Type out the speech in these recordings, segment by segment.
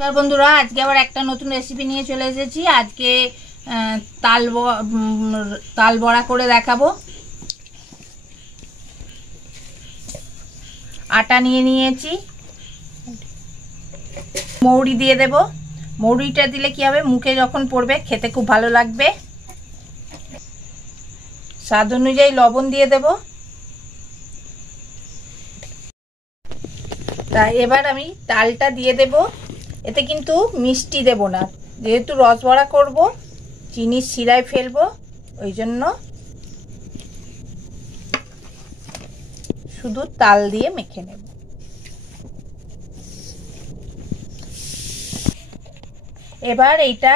নমস্কার বন্ধুরা, আজকে আবার একটা নতুন রেসিপি নিয়ে চলে এসেছি। আজকে তাল বড়া করে দেখাবো। আটা নিয়ে নিয়েছি, মৌরি দিয়ে দেব। মৌরিটা দিলে কি হবে, মুখে যখন পড়বে খেতে খুব ভালো লাগবে। স্বাদ অনুযায়ী লবণ দিয়ে দেব। তা এবার আমি তালটা দিয়ে দেব। এতে কিন্তু মিষ্টি দেব না, যেহেতু রসবড়া করব, চিনির শিরায় ফেলবো, ওই জন্য শুধু তাল দিয়ে মেখে নেব। এবার এইটা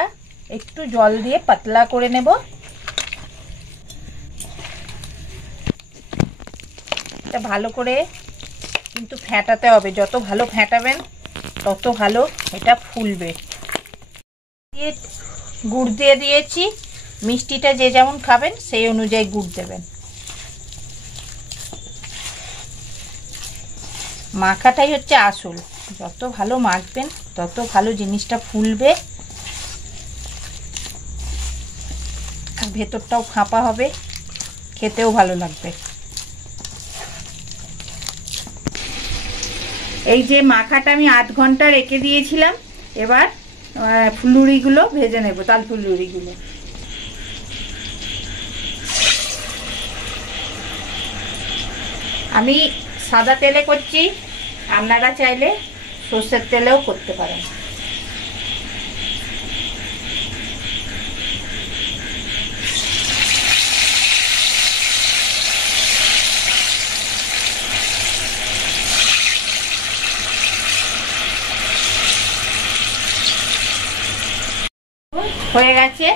একটু জল দিয়ে পাতলা করে নেব। এটা ভালো করে কিন্তু ফেটাতে হবে, যত ভালো ফেটাবেন তত ভালো এটা ফুলবে। গুড় দিয়ে দিয়েছি, মিষ্টিটা যে যেমন খাবেন সেই অনুযায়ী গুড় দেবেন। মাখাটাই হচ্ছে আসল, যত ভালো মাখবেন তত ভালো জিনিসটা ফুলবে আর ভেতরটাও ফাঁপা হবে, খেতেও ভালো লাগবে। এই যে মাখাটা আমি আধ ঘন্টা রেখে দিয়েছিলাম, এবার ফুলুরিগুলো ভেজে নেব। তাল ফুলুরিগুলো আমি সাদা তেলে করছি, আপনারা চাইলে সর্ষের তেলেও করতে পারেন। হয়ে গেছে,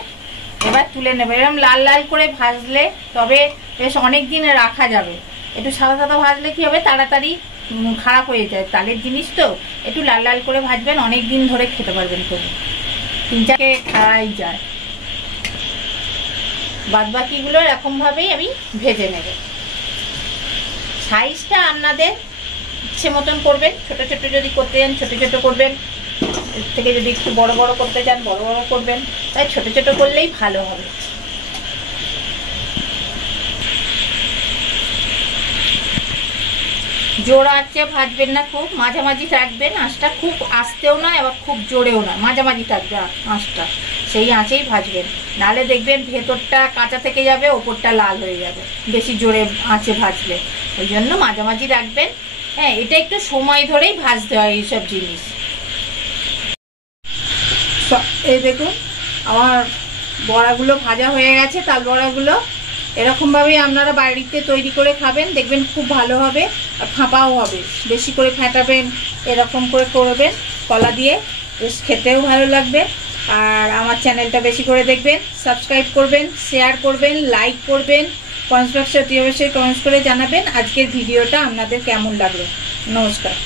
এবার তুলে নেবে। এরকম লাল লাল করে ভাজলে তবে বেশ অনেক দিন রাখা যাবে। একটু সাদা সাদা ভাজলে কি হবে, তাড়াতাড়ি খারাপ হয়ে যায়, তালের জিনিস তো। একটু লাল লাল করে ভাজবেন, অনেক দিন ধরে খেতে পারবেন, তবু তিন চারটে খাওয়াই যায়। বাদ বাকিগুলো এরকমভাবেই আমি ভেজে নেব। সাইজটা আপনাদের ইচ্ছে মতন করবেন, ছোট ছোট যদি করতে চান ছোট ছোট করবেন, এর থেকে যদি একটু বড় বড় করতে চান বড় বড় করবেন, তাই ছোট ছোট করলেই ভালো হবে। জোড়া আঁচে ভাজবেন না, খুব মাঝামাঝি রাখবেন আঁচটা, খুব আস্তেও না আবার খুব জোরেও না, মাঝামাঝি থাকবে আঁচটা, সেই আঁচেই ভাজবেন। নাহলে দেখবেন ভেতরটা কাঁচা থেকে যাবে, ওপরটা লাল হয়ে যাবে বেশি জোরে আঁচে ভাজলে। ওই জন্য মাঝামাঝি রাখবেন। হ্যাঁ, এটা একটু সময় ধরেই ভাজতে হয় এইসব জিনিস। এই দেখুন আমার বড়াগুলো ভাজা হয়ে গেছে, তাল বড়াগুলো। এরকমভাবেই আপনারা বাড়িতে তৈরি করে খাবেন, দেখবেন খুব ভালো হবে আর ফাঁপাও হবে। বেশি করে ফেটাবেন, এরকম করে করবেন কলা দিয়ে, বেশ খেতেও ভালো লাগবে। আর আমার চ্যানেলটা বেশি করে দেখবেন, সাবস্ক্রাইব করবেন, শেয়ার করবেন, লাইক করবেন, কমেন্টস বক্সে অতি অবশ্যই কমেন্টস করে জানাবেন আজকের ভিডিওটা আপনাদের কেমন লাগলো। নমস্কার।